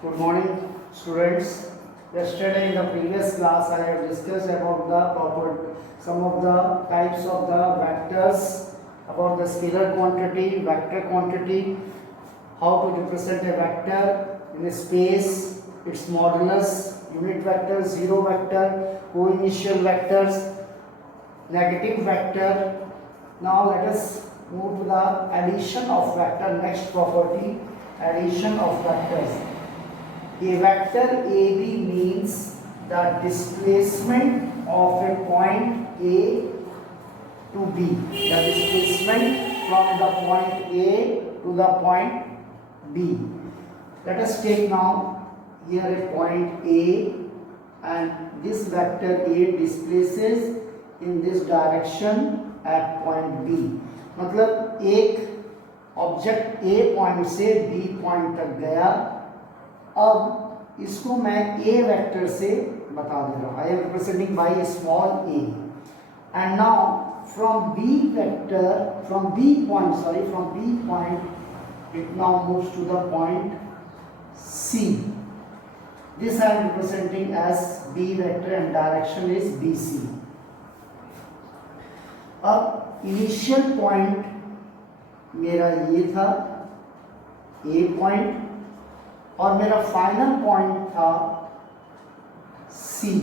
Good morning, students. Yesterday in the previous class, I have discussed about some of the types of the vectors, about the scalar quantity, vector quantity, how to represent a vector in a space, its modulus, unit vector, zero vector, co-initial vectors, negative vector. Now let us move to the addition of vector. Next property, addition of vectors. A vector AB means the displacement of a point A to B. The displacement from the point A to the point B. Let us take now here a point A, and this vector A displaces in this direction at point B. मतलब एक object A point से B point तक गया. अब इसको मैं A vector से बता दे रहा हूं. I am representing by a small a, and now from B vector, from B point it now moves to the point C. This I am representing as B vector and direction is BC. अब initial point मेरा ये था A point, और मेरा final point था C.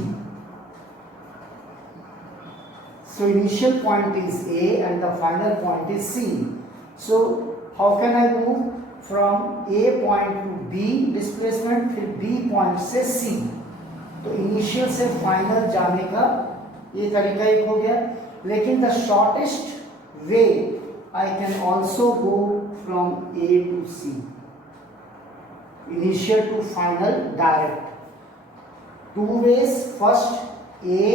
So initial point is A and the final point is C. So how can I move from A point to B displacement, फिर B point से C. तो initial से final जाने का ये तरीका एक हो गया. लेकिन the shortest way I can also go from A to C. Initial to final direct. Two ways, first A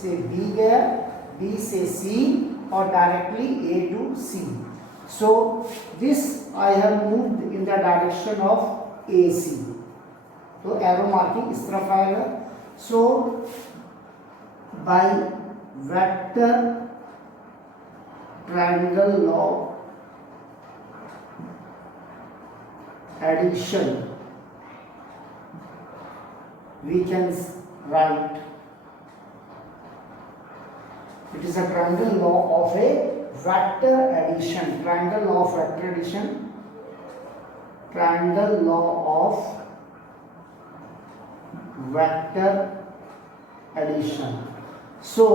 से B गया, B से C, और directly A to C. So this I have moved in the direction of AC. तो arrow marking इस तरफ आएगा. So by vector triangle law addition, we can write, it is a triangle law of a vector addition. Triangle law of vector addition, triangle law of vector addition. So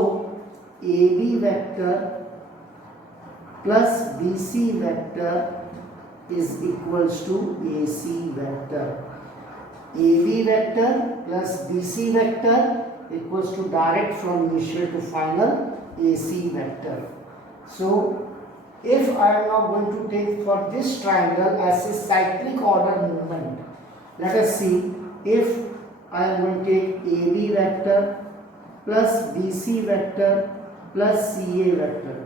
AB vector plus BC vector is equals to AC vector. AB vector plus BC vector equals to direct from initial to final AC vector. So if I am now going to take for this triangle as a cyclic order movement, let us see if I am going to take AB vector plus BC vector plus CA vector,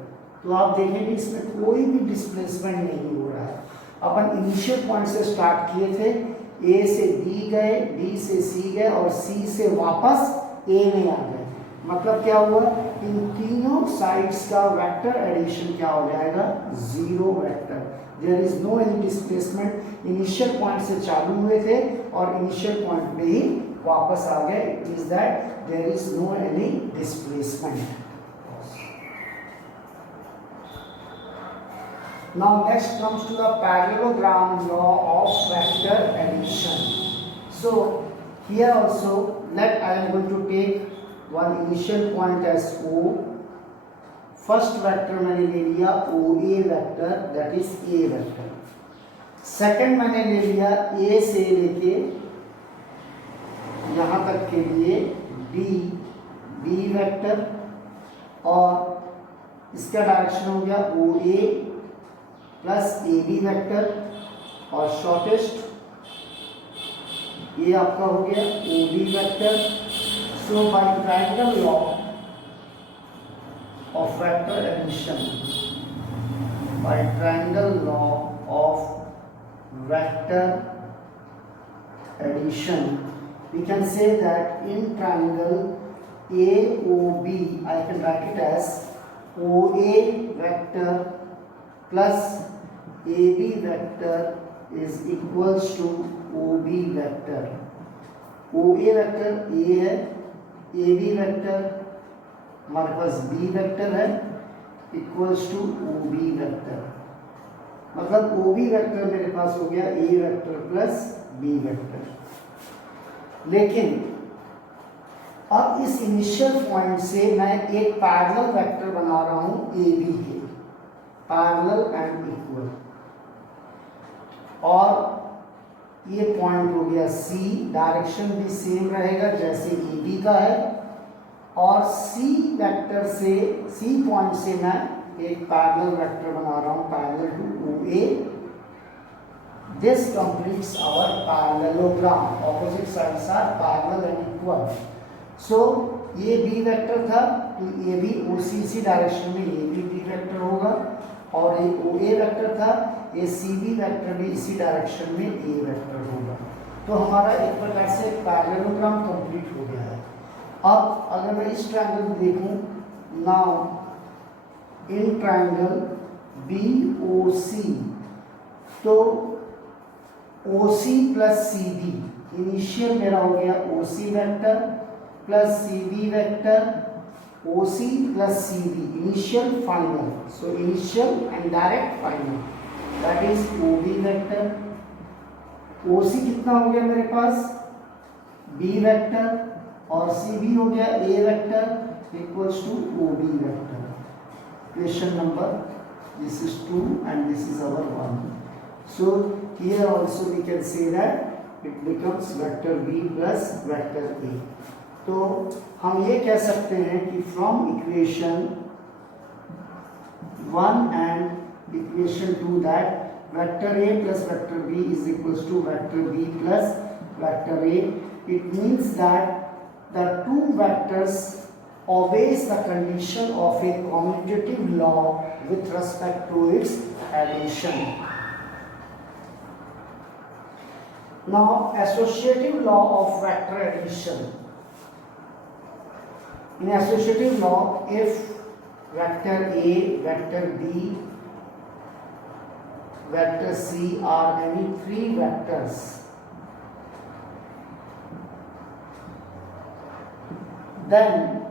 तो आप देखेंगे इसमें कोई भी डिस्प्लेसमेंट नहीं हो रहा है. अपन इनिशियल पॉइंट से स्टार्ट किए थे, A से B गए, B से C गए और C से वापस A में आ गए. मतलब क्या हुआ, इन तीनों साइड्स का वेक्टर एडिशन क्या हो जाएगा, zero vector. There is no any displacement. Initial point से चालू हुए थे और इनिशियल पॉइंट पे ही वापस आ गए. It is that there is no any displacement. Now next comes to the parallelogram law of vector addition. So here also let I am going to take one initial point as O. First vector मैंने ले लिया OA vector, that is A vector. Second मैंने ले लिया A से लेके यहाँ तक के लिए B vector, और इसका डायरेक्शन हो गया OA प्लस AB वेक्टर, और शॉर्टेस्ट ये आपका हो गया OB vector. So by triangle law of vector addition, by triangle law of vector addition, we can say that in triangle AOB I can write it as OA vector plus AB vector is equals to OB vector. OA vector A है, AB vector हमारे पास B vector है, equals to OB vector. मतलब OB vector मेरे पास हो गया A vector plus B vector. लेकिन अब इस इनिशियल पॉइंट से मैं एक पैरेलल वेक्टर बना रहा हूं AB के, पैरेलल एंड इक्वल, और ये पॉइंट हो गया C, डायरेक्शन भी सेम रहेगा जैसे AB का है, और C वेक्टर से, C पॉइंट से मैं एक पैरेलल वेक्टर बना रहा हूं parallel to OA। This completes our parallelogram, opposite sides are parallel and equal. So ये B वेक्टर था तो ये भी OC डायरेक्शन में ये भी B वेक्टर होगा, और ये OA वेक्टर था, ये CB वेक्टर भी इसी डायरेक्शन में A वेक्टर होगा। तो हमारा एक प्रकार से पैरेललोग्राम कंप्लीट हो गया है। अब अगर मैं इस ट्रायंगल को देखूं, नाउ इन ट्रायंगल BOC, तो OC प्लस CB, इनिशियल मेरा हो गया OC vector plus CB vector, OC plus CB, initial final, so initial and direct final, that is OB vector. OC कितना हो गया मेरे पास B वेक्टर, और CB हो गया A vector equals to OB vector. Question number, this is 2 and this is our 1. So here also we can say that it becomes vector B plus vector A. तो हम ये कह सकते हैं कि from equation 1 and equation 2 that vector A plus vector B is equals to vector B plus vector A. It means that the two vectors obeys the condition of a commutative law with respect to its addition. Now, associative law of vector addition. In associative law, if vector A, vector B, vector C are any three vectors, then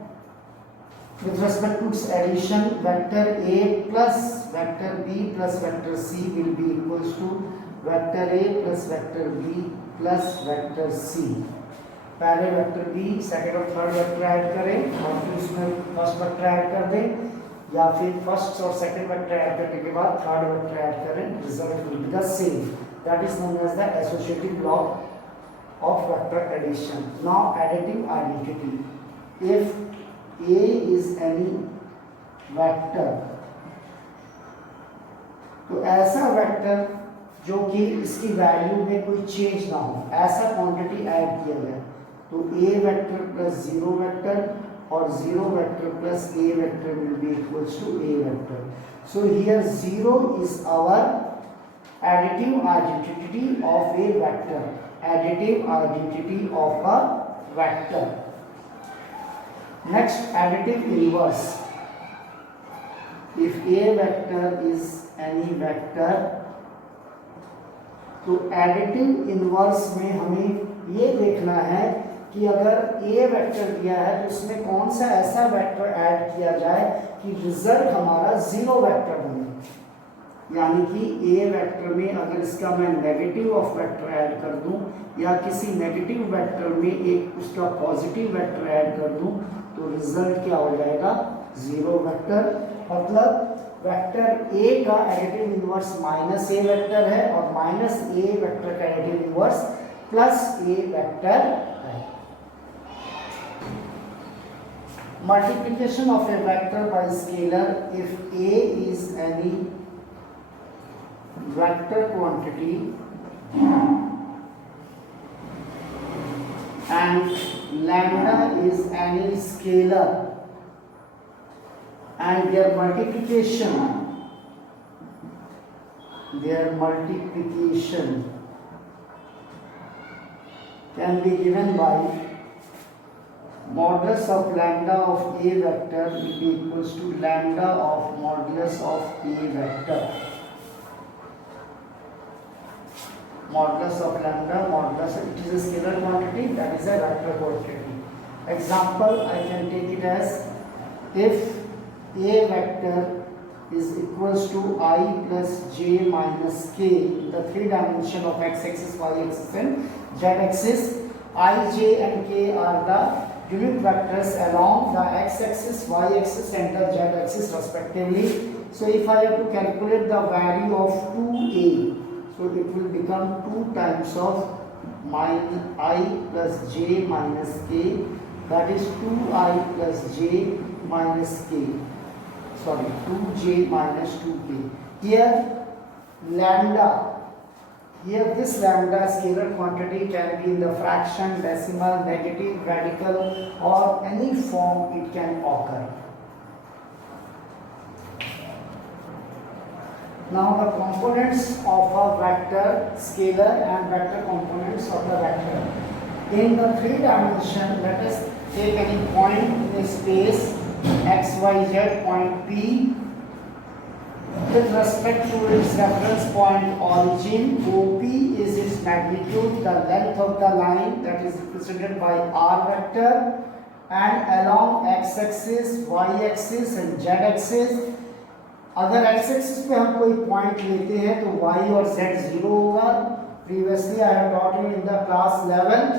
with respect to its addition, vector A plus vector B plus vector C will be equals to vector A plus vector B plus vector C. पहले vector B second और third vector add करें और फिर उसमें first vector add कर दें, या फिर फर्स्ट और सेकेंड वेक्टर ऐड करने के बाद थर्ड वेक्टर ऐड करें, result will be the same. That is known as the associative law of vector addition. Now additive identity, if A is any vector, तो ऐसा वेक्टर जो कि इसकी वैल्यू में कोई चेंज ना हो, ऐसा क्वांटिटी ऐड किया जाए, तो A वेक्टर प्लस 0 वेक्टर और 0 vector plus A vector will be equals to A vector. So here 0 is our additive identity of a vector, additive identity of a vector. Next, additive inverse. If A vector is any vector, तो additive inverse में हमें ये देखना है कि अगर A vector दिया है तो उसमें कौन सा ऐसा वेक्टर ऐड किया जाए कि रिजल्ट हमारा 0 वेक्टर बने। यानी कि A वेक्टर में अगर इसका मैं नेगेटिव ऑफ वेक्टर ऐड कर दूं या किसी नेगेटिव वेक्टर में एक उसका पॉजिटिव वेक्टर ऐड कर दूं तो रिजल्ट क्या हो जाएगा, 0 वेक्टर। मतलब वेक्टर A का additive inverse minus A vector है और माइनस A वेक्टर का additive inverse plus A vector है। Multiplication of a vector by scalar, if A is any vector quantity and lambda is any scalar and their multiplication can be given by modulus of lambda of A vector will be equals to lambda of modulus of A vector. modulus of lambda, modulus, it is a scalar quantity, that is a vector quantity. Example, I can take it as, if a vector is equals to I plus j minus k in the three dimension of x axis, y axis and z axis, I, j and k are the unit vectors along the x axis, y axis and the z axis respectively. So if I have to calculate the value of 2a, so it will become 2 times of minus I plus j minus k, that is 2I plus j minus k, sorry 2j minus 2k. Here lambda, here this lambda scalar quantity can be in the fraction, decimal, negative, radical or any form it can occur. Now the components of a vector, scalar and vector components of the vector. In the three dimension, let us take any point in a space x, y, z, point P with respect to its reference point origin. OP is its magnitude, the length of the line that is represented by R vector, and along x axis, y axis and z axis. अगर x axis पे हम कोई पॉइंट लेते हैं तो y और z 0 होगा. Previously I have taught you in the class 11th.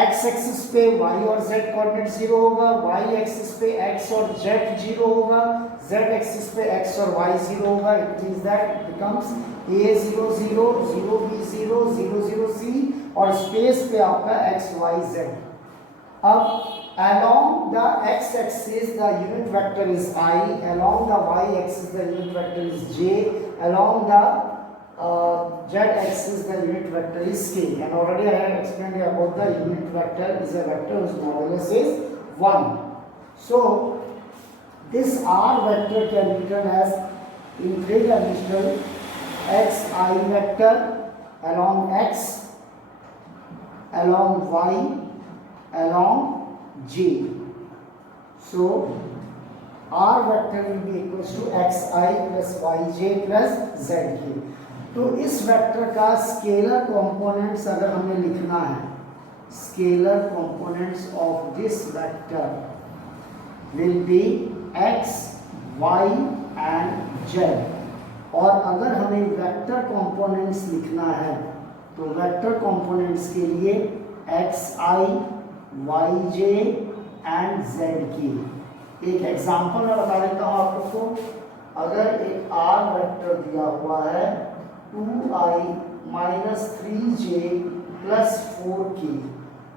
x axis पे y और z कोऑर्डिनेट 0 होगा, y एक्सिस पे x और z 0 होगा, z एक्सिस पे x और y 0 होगा. It means that it becomes a 0 0 0 b 0 0 0 c और स्पेस पे आपका x y z. अब along the x axis the unit vector is I, along the y axis the unit vector is j, along the z axis the unit vector is k. And already I have explained about the unit vector is a vector whose modulus is 1. So this r vector can be written as in three-dimensional xi vector along x, along y, along j. So r vector will be equals to xi plus yj plus zk. तो इस वेक्टर का scalar components अगर हमें लिखना है, scalar components of this vector will B x, y and z. और अगर हमें वेक्टर कंपोनेंट्स लिखना है तो वेक्टर कंपोनेंट्स के लिए xi, yj एंड zk. एक एग्जांपल मैं बता देता हूँ आप लोग को. अगर एक r वेक्टर दिया हुआ है 2i minus 3j plus 4k,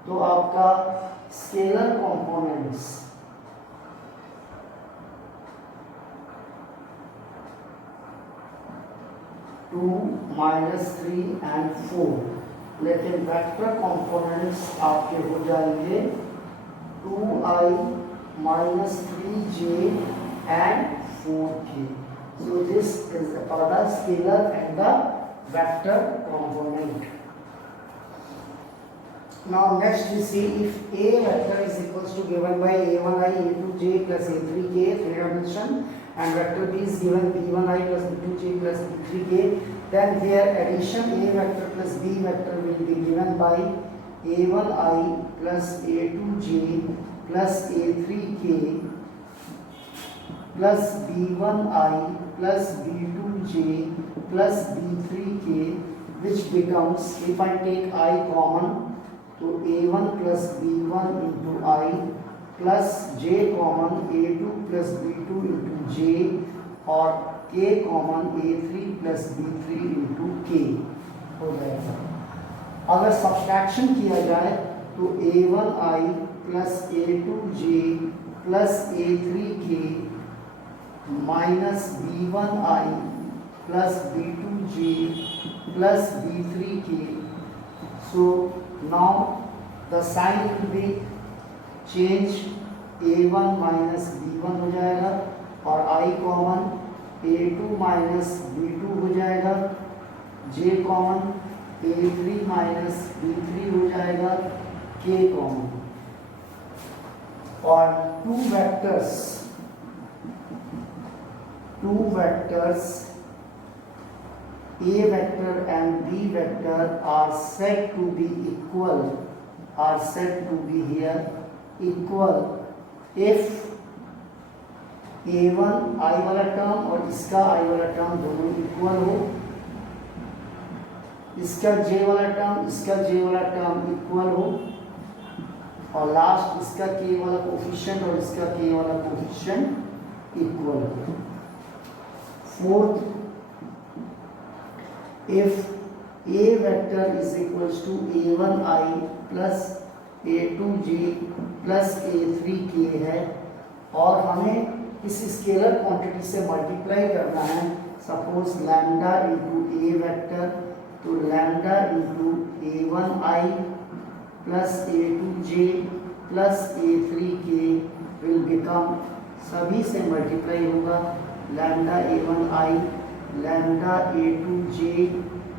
तो आपका scalar components two minus 3 and 4, लेकिन वेक्टर कंपोनेंट्स आपके हो जाएंगे 2i minus 3j and 4k. So this is the product scalar and the vector component. Now next we see if a vector is equals to given by a1i a2j plus a3k, three dimension, and vector b is given b1i plus b2j plus b3k, then here addition a vector plus b vector will be given by a1i plus a2j plus a3k plus b1i plus b2j plus b3k, which becomes, if I take I common, तो a1 plus b1 into I plus j common a2 plus b2 into j और k common a3 plus b3 into k हो जाएगा. अगर सब्सट्रैक्शन किया जाए तो a1i plus a2j plus a3k minus b1i plus b2j plus b3k. So now the sign will be changed, a1 minus b1 हो जाएगा और I common a2 minus b2 हो जाएगा, j common a3 minus b3 हो जाएगा, k common. और two vectors A vector and B vector are said to be equal, are said to be here equal if A1 I वाला टर्म और इसका I वाला टर्म दोनों इक्वल हो, इसका J वाला टर्म इसका J वाला टर्म इक्वल हो, और लास्ट इसका K वाला कोफिशिएंट और इसका K वाला कोफिशिएंट इक्वल हो। Fourth, if A vector is equals to A1I plus A2J plus A3K है और हमें इस स्केलर क्वांटिटी से मल्टीप्लाई करना है, सपोज लैम्डा इंटू ए वेक्टर, तो lambda into A1I plus A2J plus A3K will become, सभी से मल्टीप्लाई होगा, lambda A1I lambda A2J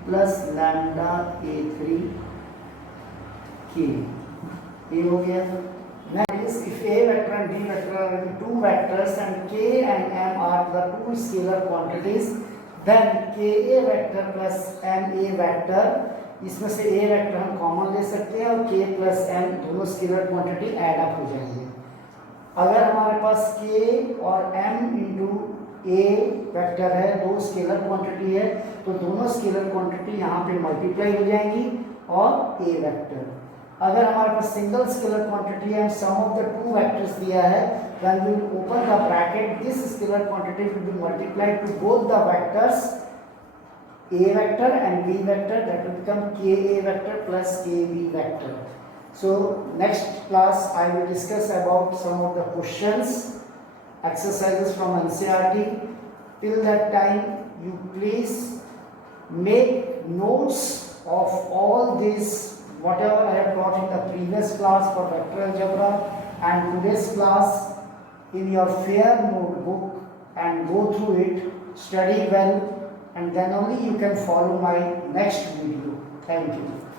plus lambda A3K, ये हो गया। Next, if A vector and B vector are two vectors and K and M are the two scalar quantities, then KA vector plus MA vector, इसमें से A vector हम कॉमन ले सकते हैं और K plus M दोनों स्केलर क्वांटिटी ऐड अप हो जाएंगे। अगर हमारे पास K और M इंटू A वेक्टर है, दो स्केलर क्वांटिटी है, तो दोनों स्केलर क्वांटिटी यहाँ पे मल्टीप्लाई हो जाएंगी और A वेक्टर। अगर हमारे पास सिंगल स्केलर क्वांटिटी है, sum of the two vectors दिया है, when we will open the bracket this scalar quantity will be multiplied to both the vectors A vector and B vector, that will become KA vector plus KB vector. So next class I will discuss about some of the questions, exercises from NCERT. Till that time you please make notes of all these whatever I have taught in the previous class for vector algebra and today's class in your fair notebook and go through it, study well, and then only you can follow my next video. Thank you.